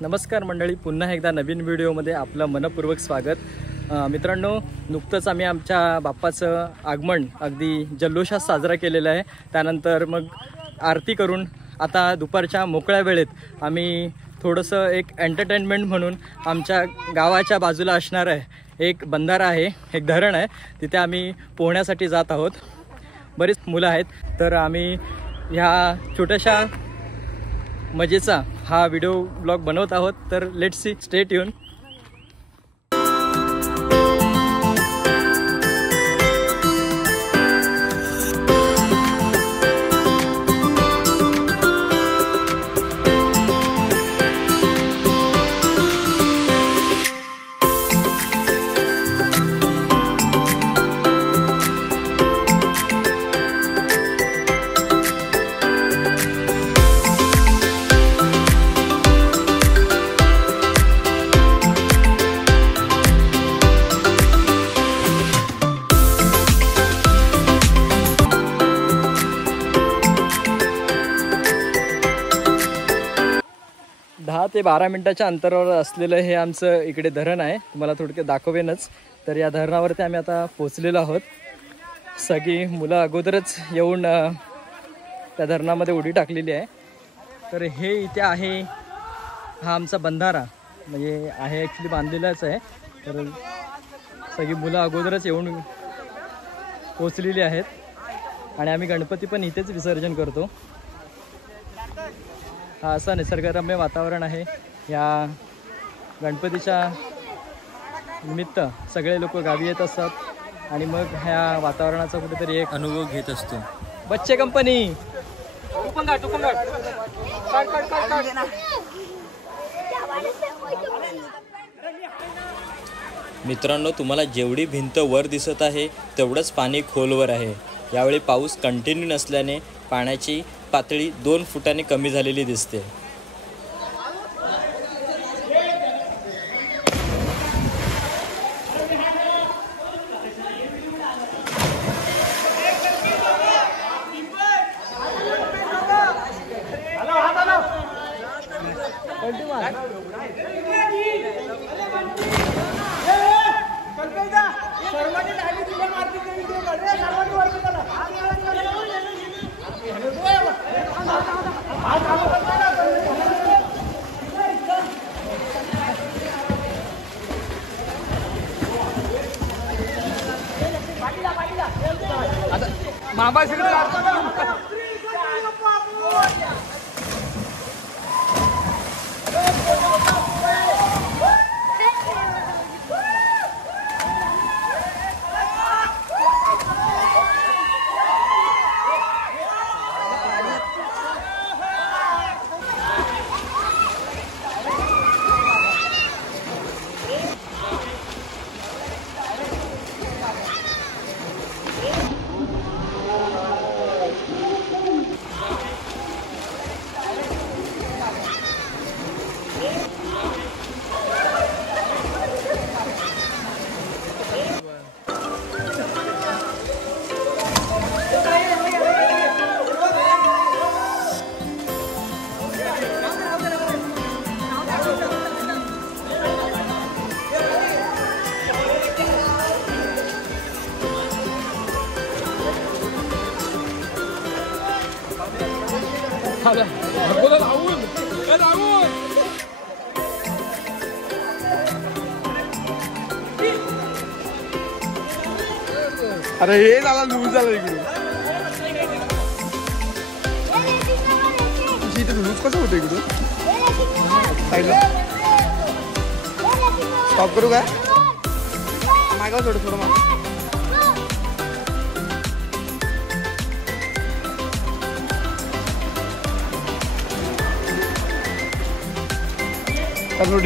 नमस्कार मंडळी, पुन्हा एकदा नवीन व्हिडिओमध्ये आपलं मनपूर्वक स्वागत. मित्रांनो, नुकतंच आम्ही आमच्या बाप्पाचं आगमन अगदी जल्लोषात साजरा केलेलं आहे. त्यानंतर मग आरती करून आता दुपारच्या मोकळ्या वेळेत आम्ही थोडंसं एक एंटरटेनमेंट म्हणून आमच्या गावाच्या बाजूला असणार आहे एक बंधारा आहे, एक धरण आहे, तिथे आम्ही पोहण्यासाठी जात आहोत. बरीच मुलं आहेत, तर आम्ही ह्या छोट्याशा मजेचा हा व्हिडिओ ब्लॉग बनवत आहोत. तर लेट्स सी, स्टे ट्यून. ते 12 मिनिटाच्या अंतरावर असलेलं हे आमचं इकडे धरण आहे. तुम्हाला थोडक्यात दाखवेनच. तर या धरणावरती आम्ही आता पोचलेलो आहोत. सगळी मुलं अगोदरच येऊन त्या धरणामध्ये उडी टाकलेली आहे. तर हे इथे आहे, हा आमचा बंधारा म्हणजे आहे, ॲक्च्युली बांधलेलाच आहे. तर सगळी मुलं अगोदरच येऊन पोचलेली आहेत आणि आम्ही गणपती पण इथेच विसर्जन करतो. हा असा निसर्गरम्य वातावरण आहे. या गणपतीच्या निमित्त सगळे लोक गावी येत असतात आणि मग ह्या वातावरणाचा कुठेतरी एक अनुभव घेत असतो. बच्चे कंपनी मित्रांनो, तुम्हाला जेवढी भिंत वर दिसत आहे तेवढंच पाणी खोलवर आहे. यावेळी पाऊस कंटिन्यू नसल्याने पाण्याची पातळी 2 फुटांनी कमी झालेली दिसते. अरे हे झाला लूज झाला इकडून. इथे लूज कसं होतं इकडून साईडला? स्टॉप करू काय? मागाव थोडं माग.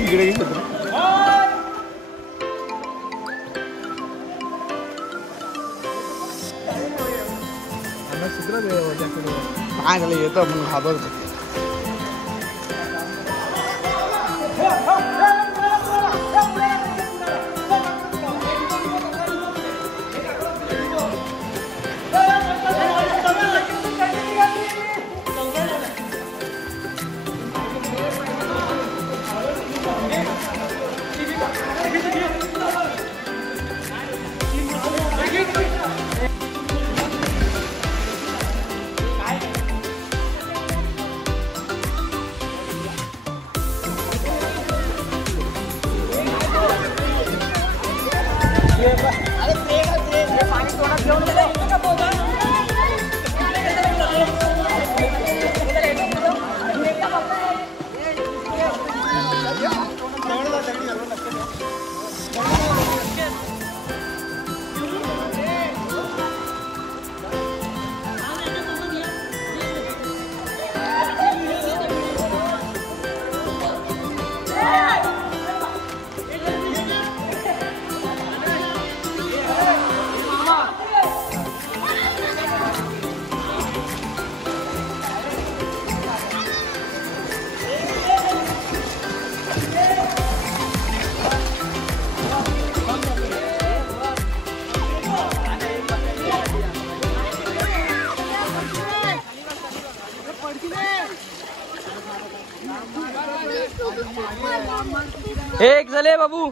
इकडे घेतलं काय झालं येतं म्हणून घाबरतो. एक झाले बाबू.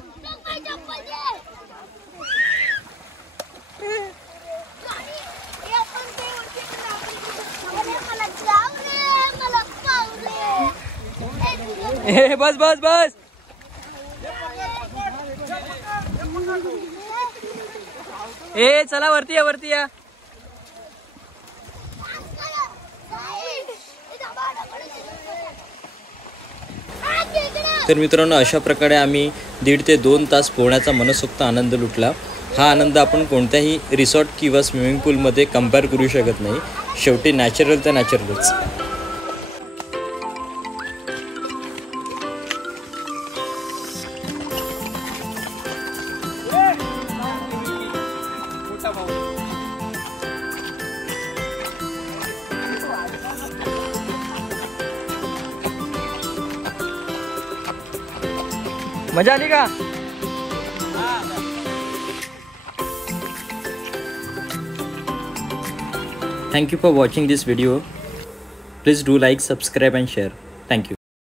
ए बस बस बस. ए चला वरती या वरती या. तर मित्रांनो, अशा प्रकारे आम्ही 1.5 ते 2 तास पोहण्याचा मनसोक्त आनंद लुटला. हा आनंद आपण कोणत्याही रिसॉर्ट किंवा स्विमिंग पूलमध्ये कंपेअर करू शकत नाही. शेवटी नॅचरल तर नॅचरलच. मजा आली का? Thank you for watching this video. Please do like, subscribe and share. Thank you.